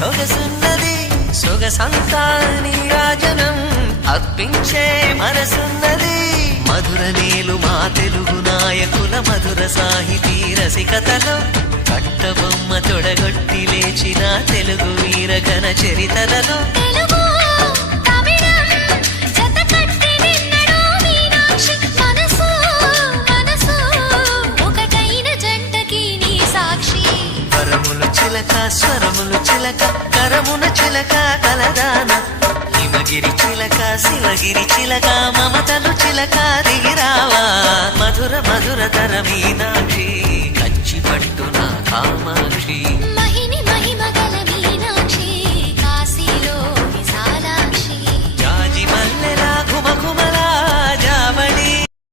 సొగసున్నది సొగసంతా నీరాజనం అర్పించే మనసున్నది మధుర నేలు మా తెలుగు నాయకుల మధుర సాహితీ రసికతలో కట్టబొమ్మ తొడగొట్టి లేచిన తెలుగు వీర ఘన చరితలలో స్వరములు చిలక కరమున చిలక కలదాన హిమగిరి చిలక శివగిరి చిలక మమతలు చిలక దిగిరావా మధుర మధుర తర మీనాక్షి కంచి పట్టున కామాక్షి